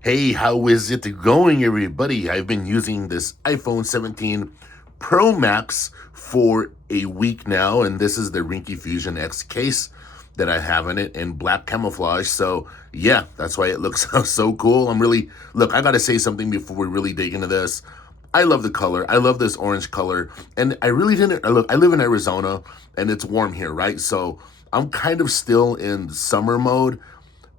Hey, how is it going, everybody? I've been using this iPhone 17 Pro Max for a week now, and this is the Rinky Fusion X case that I have in it in black camouflage. So, yeah, that's why it looks so cool. Look, I gotta say something before we really dig into this. I love the color. I love this orange color. And I really didn't, look, I live in Arizona and it's warm here, right? So I'm kind of still in summer mode,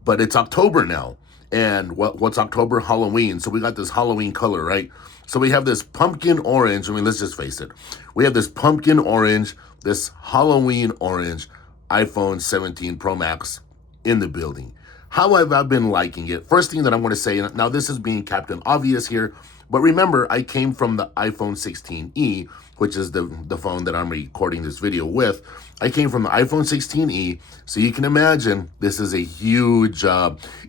but it's October now. And what's October? Halloween. So we got this Halloween color, right? So we have this pumpkin orange. I mean, let's just face it. We have this pumpkin orange, this Halloween orange iPhone 17 Pro Max in the building. How have I been liking it? First thing that I'm going to say, now this is being Captain Obvious here, but remember, I came from the iPhone 16e, which is the phone that I'm recording this video with. I came from the iPhone 16e, so you can imagine this is a huge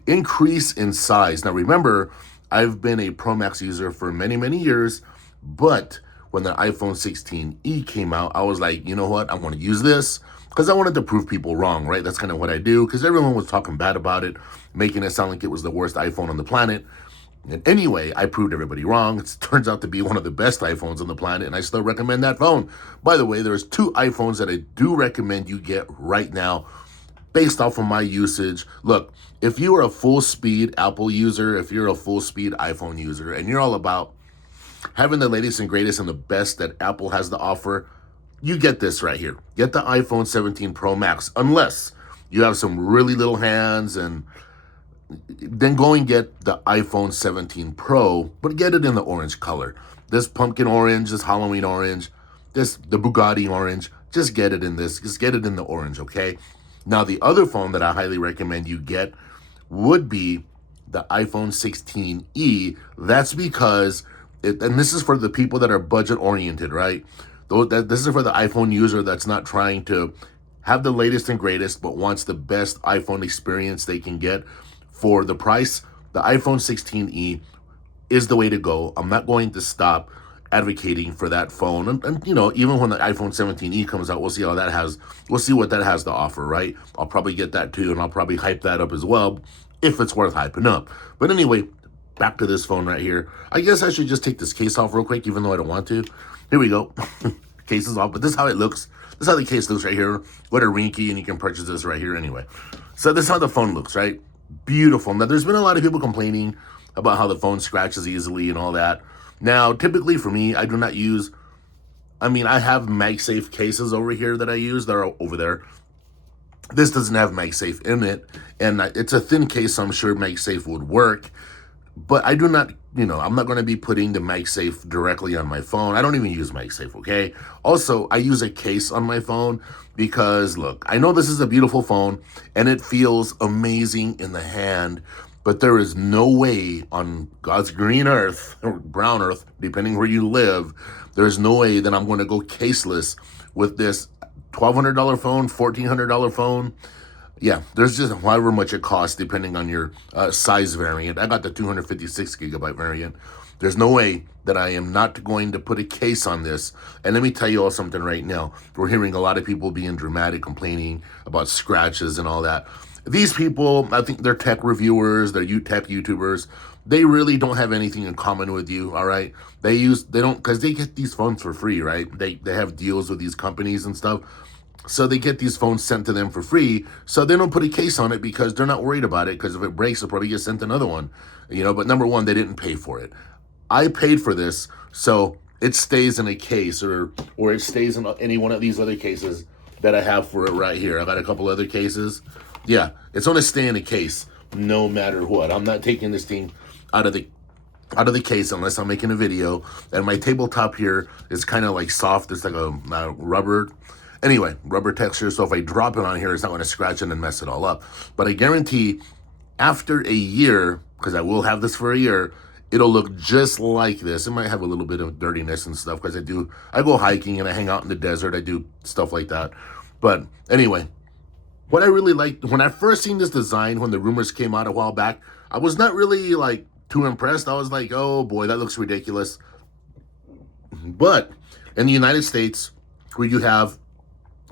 increase in size. Now remember, I've been a Pro Max user for many, many years, but when the iPhone 16e came out, I was like, you know what, I want to use this because I wanted to prove people wrong, right? That's kind of what I do because everyone was talking bad about it, making it sound like it was the worst iPhone on the planet. And anyway, I proved everybody wrong. It turns out to be one of the best iPhones on the planet, and I still recommend that phone. By the way, there's two iPhones that I do recommend you get right now based off of my usage. Look, if you are a full-speed Apple user, if you're a full-speed iPhone user, and you're all about having the latest and greatest and the best that Apple has to offer, you get this right here. Get the iPhone 17 Pro Max, unless you have some really little hands, and then go and get the iPhone 17 Pro, but get it in the orange color. This pumpkin orange, this Halloween orange, the Bugatti orange, just get it in this. Just get it in the orange, okay? Now, the other phone that I highly recommend you get would be the iPhone 16e. That's because, and this is for the people that are budget oriented, right? This is for the iPhone user that's not trying to have the latest and greatest, but wants the best iPhone experience they can get for the price. The iPhone 16e is the way to go. I'm not going to stop advocating for that phone. And you know, even when the iPhone 17e comes out, we'll see what that has to offer, right? I'll probably get that too, and I'll probably hype that up as well if it's worth hyping up. But anyway, back to this phone right here. I guess I should just take this case off real quick, even though I don't want to. Here we go. Case is off, but this is how it looks. This is how the case looks right here. What a Rinky, and you can purchase this right here anyway. So this is how the phone looks, right? Beautiful. Now, there's been a lot of people complaining about how the phone scratches easily and all that. Now, typically for me, I do not use, I have MagSafe cases over here that I use. They're over there. This doesn't have MagSafe in it, and it's a thin case, so I'm sure MagSafe would work. But I do not, I'm not going to be putting the MagSafe directly on my phone. I don't even use MagSafe, okay? Also, I use a case on my phone because, look, I know this is a beautiful phone and it feels amazing in the hand, but there is no way on God's green earth, or brown earth, depending where you live, there's no way that I'm going to go caseless with this $1,200 phone, $1,400 phone. Yeah, there's just however much it costs depending on your size variant. I got the 256 gigabyte variant. There's no way that I am not going to put a case on this. And let me tell you all something right now. We're hearing a lot of people being dramatic, complaining about scratches and all that. These people, I think they're tech reviewers, they're tech YouTubers. They really don't have anything in common with you, all right? Because they get these phones for free, right? They have deals with these companies and stuff. So they get these phones sent to them for free. So they don't put a case on it because they're not worried about it. Because if it breaks, they'll probably get sent another one. But number one, they didn't pay for it. I paid for this, so it stays in a case or it stays in any one of these other cases that I have for it right here. I got a couple other cases. Yeah, it's going to stay in a case no matter what. I'm not taking this thing out of the case unless I'm making a video. And my tabletop here is kind of like soft. It's like a rubber. Anyway, rubber texture, so if I drop it on here, it's not going to scratch it and mess it all up. But I guarantee after a year, because I will have this for a year, it'll look just like this. It might have a little bit of dirtiness and stuff because I go hiking and I hang out in the desert. I do stuff like that. But anyway, what I really liked, when I first seen this design, when the rumors came out a while back, I was not really like too impressed. I was like, oh boy, that looks ridiculous. But in the United States, where you have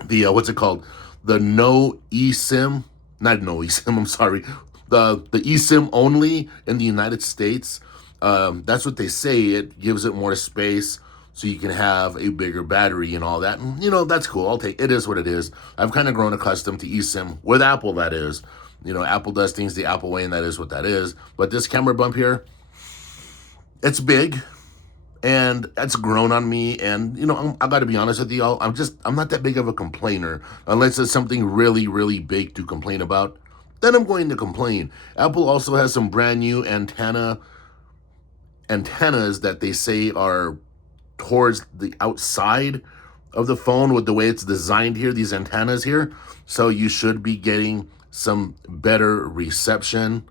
the, what's it called? The no eSIM, not no eSIM, I'm sorry. the eSIM only in the United States. That's what they say. It gives it more space so you can have a bigger battery and all that. And, that's cool. I'll take it. Is what it is. I've kind of grown accustomed to eSIM with Apple, that is. Apple does things the Apple way, and that is what that is. But this camera bump here, it's big, and it's grown on me. And I got to be honest with y'all. I'm not that big of a complainer unless it's something really, really big to complain about. Then I'm going to complain. Apple also has some brand new antennas that they say are towards the outside of the phone with the way it's designed here, these antennas here. So you should be getting some better reception.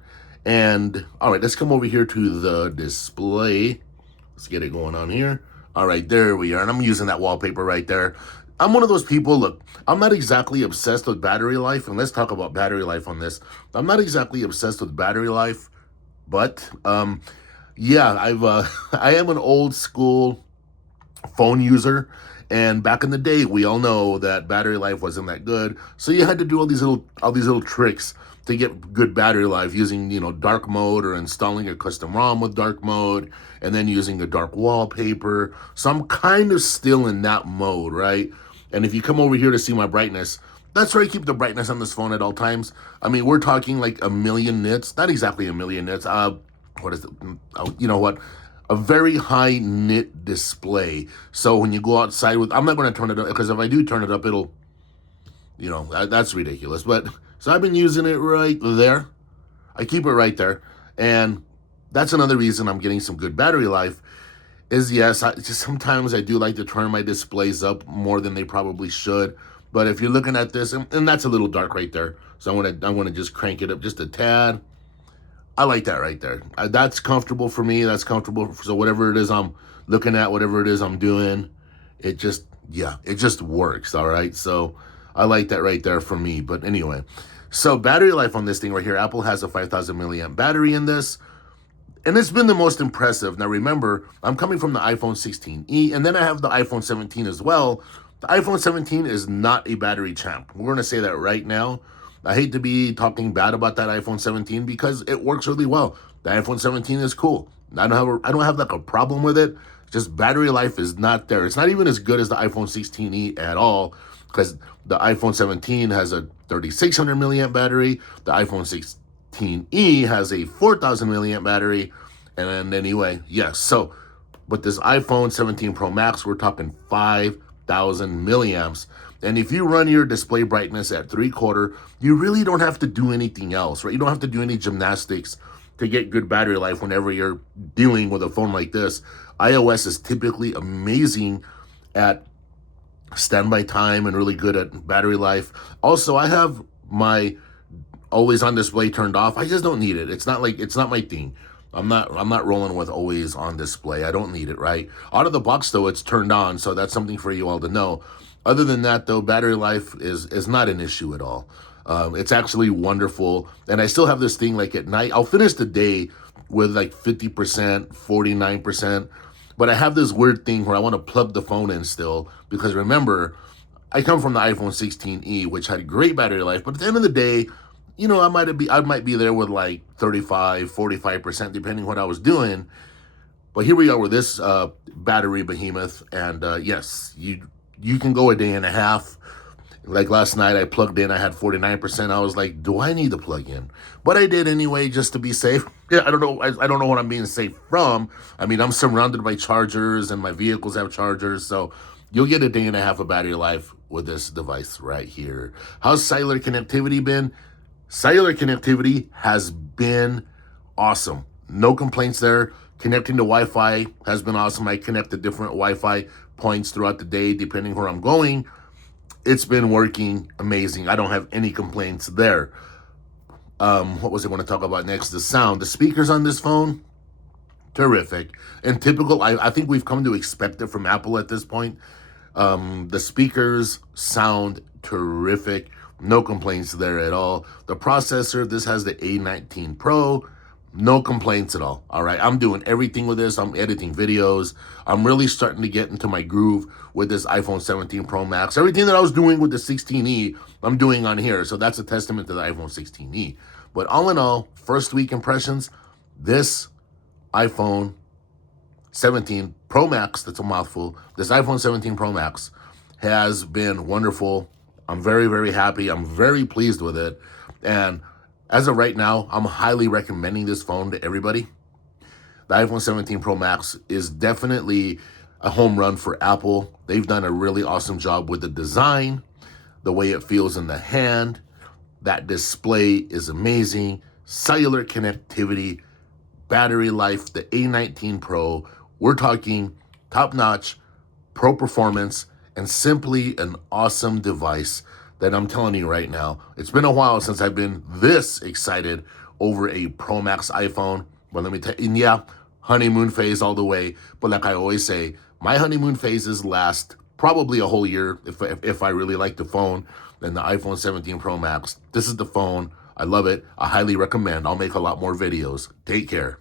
And all right, let's come over here to the display. Let's get it going on here. All right, there we are. And I'm using that wallpaper right there. I'm one of those people, look, I'm not exactly obsessed with battery life. And let's talk about battery life on this. I'm not exactly obsessed with battery life, but yeah, I am an old school phone user, and back in the day, we all know that battery life wasn't that good. So you had to do all these little tricks to get good battery life using, dark mode, or installing a custom ROM with dark mode, and then using a dark wallpaper. So I'm kind of still in that mode, right? And if you come over here to see my brightness, that's where I keep the brightness on this phone at all times. I mean, we're talking like a million nits, not exactly a million nits. What is it? You know what? A very high nit display. So when you go outside I'm not going to turn it up, because if I do turn it up, it'll, that's ridiculous. But so I've been using it right there. I keep it right there. And that's another reason I'm getting some good battery life is, yes, sometimes I do like to turn my displays up more than they probably should. But if you're looking at this, and that's a little dark right there. So I want to just crank it up just a tad. I like that right there. That's comfortable for me. That's comfortable. So whatever it is I'm looking at, whatever it is I'm doing, it just works. All right. So I like that right there for me. But anyway, so battery life on this thing right here, Apple has a 5,000 milliamp battery in this. And it's been the most impressive. Now remember, I'm coming from the iPhone 16e, and then I have the iPhone 17 as well. The iPhone 17 is not a battery champ. We're going to say that right now. I hate to be talking bad about that iPhone 17 because it works really well. The iPhone 17 is cool. I don't have like a problem with it. Just battery life is not there. It's not even as good as the iPhone 16e at all, because the iPhone 17 has a 3,600 milliamp battery. The iPhone 16e has a 4,000 milliamp battery. And then anyway, yes. So with this iPhone 17 Pro Max, we're talking 5,000 milliamps. And if you run your display brightness at 3/4, you really don't have to do anything else, right? You don't have to do any gymnastics to get good battery life whenever you're dealing with a phone like this. iOS is typically amazing at standby time and really good at battery life. Also, I have my always on display turned off. I just don't need it. It's not my thing. I'm not rolling with always on display. I don't need it, right? Out of the box though, it's turned on, so that's something for you all to know. Other than that, though, battery life is not an issue at all. It's actually wonderful. And I still have this thing like at night. I'll finish the day with like 50%, 49%. But I have this weird thing where I want to plug the phone in still. Because remember, I come from the iPhone 16e, which had great battery life. But at the end of the day, I might be there with like 35, 45%, depending what I was doing. But here we are with this battery behemoth. And yes, you can go a day and a half. Like last night, I plugged in, I had 49%. I was like, do I need to plug in? But I did anyway, just to be safe. Yeah, I don't know what I'm being safe from. I mean, I'm surrounded by chargers, and my vehicles have chargers. So you'll get a day and a half of battery life with this device right here. How's cellular connectivity been? Cellular connectivity has been awesome. No complaints there. Connecting to Wi-Fi has been awesome. I connect to different Wi-Fi points throughout the day, depending where I'm going. It's been working amazing. I don't have any complaints there. What was I going to talk about next? The sound. The speakers on this phone, terrific. And typical, I think we've come to expect it from Apple at this point. The speakers sound terrific. No complaints there at all. The processor, this has the A19 Pro. No complaints at all. All right. I'm doing everything with this. I'm editing videos. I'm really starting to get into my groove with this iPhone 17 Pro Max. Everything that I was doing with the 16e, I'm doing on here. So that's a testament to the iPhone 16e. But all in all, first week impressions, this iPhone 17 Pro Max, that's a mouthful, this iPhone 17 Pro Max has been wonderful. I'm very, very happy. I'm very pleased with it. And as of right now, I'm highly recommending this phone to everybody. The iPhone 17 Pro Max is definitely a home run for Apple. They've done a really awesome job with the design, the way it feels in the hand. That display is amazing. Cellular connectivity, battery life, the A19 Pro. We're talking top-notch, pro performance, and simply an awesome device that I'm telling you right now. It's been a while since I've been this excited over a Pro Max iPhone. But let me tell you, and yeah, honeymoon phase all the way. But like I always say, my honeymoon phases last probably a whole year if I really like the phone. Then the iPhone 17 Pro Max, this is the phone. I love it. I highly recommend. I'll make a lot more videos. Take care.